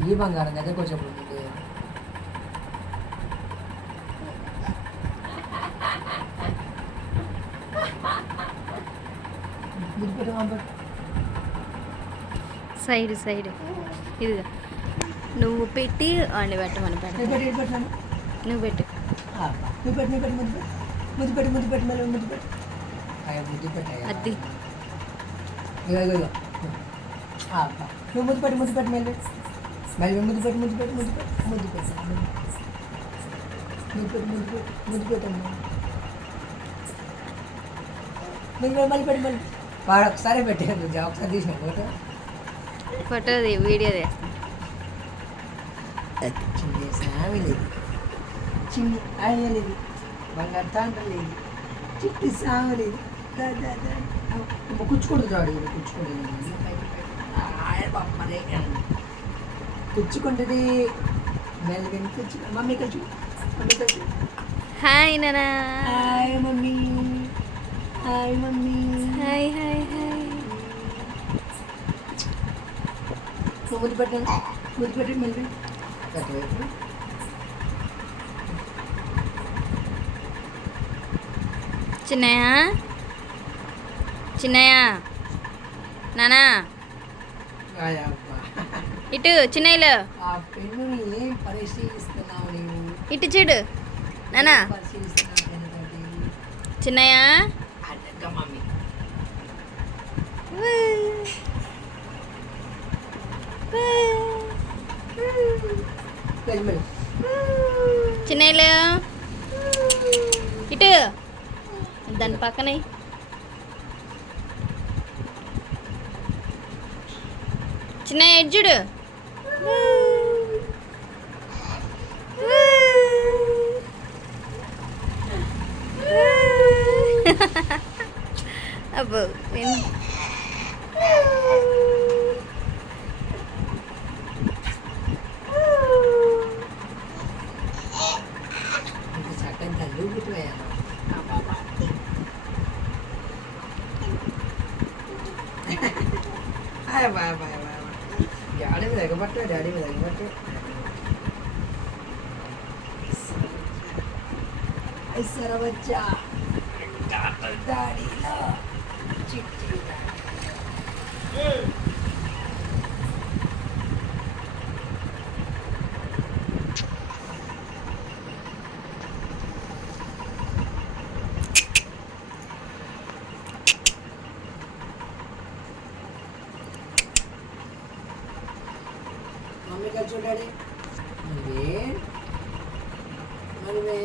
ఈ బంగారం దగ్గరకు వచ్చేప్పుడు సైడ్ సైడ్ ఇదిగా నువ్వు పెట్టి అండి పెట్టమని పెట్టాను నువ్వు పెట్టు ముద్దు పెట్టి ముద్దు పెట్టి ముద్దు పెట్టి మళ్ళీ ముద్దు పెట్టి ముద్దు పెట్టాయి అది నువ్వు ముద్దు పెట్టి మళ్ళీ మళ్ళీ ముద్దు పెట్టి ముద్దు పెట్టి ముద్దు పెట్టి ముద్దు పెట్టి ముద్దు పెట్టి ముద్దు పెట్టండి మళ్ళీ పెట్టి మళ్ళీ వాడు ఒకసారి పెట్టారు ఒకసారి తీసిన ఫోటో వీడియో చేస్తాను చిన్న సామి లేదు చిన్ని ఆయన లేదు బంగారు తాండ్ర లేదు చిట్టి సామి లేదు కూర్చుకుంటున్నాడు కూర్చుకుంటుంది మెల్లగా కూర్చు మమ్మీ కూర్చు మమ్మీ కూర్చు హాయ్ నానా hi mummy hi mummy hi hi hi ముద్దు పెట్టండి ముద్దు పెట్టి మళ్ళీ పెట్టలేదు చిన్నయ్య చిన్నయ్య నానా ఇటు చిన్నయ్యలో ఆ పెన్నుని ఏం పరిశీలిస్తున్నావు నీవు ఇటు చూడు నానా పరిశీలిస్తున్నావు పెన్నుతోటి చిన్నయ్య అడగ మమ్మీ వెళ్ళి చిన్నయ్యలో ఇటు దాని పక్కనే చిన్నయ్య ఇటు చూడు అబ్బో చక్కని తల్లి పుట్టిపోయాను డాడీ మీద ఎగబట్టే డాడీ మీద ఎగబట్టే సరవచ్చా డాడీలో చిట్టి మమ్మీ గారు చూడండి మమ్మీ మమ్మీ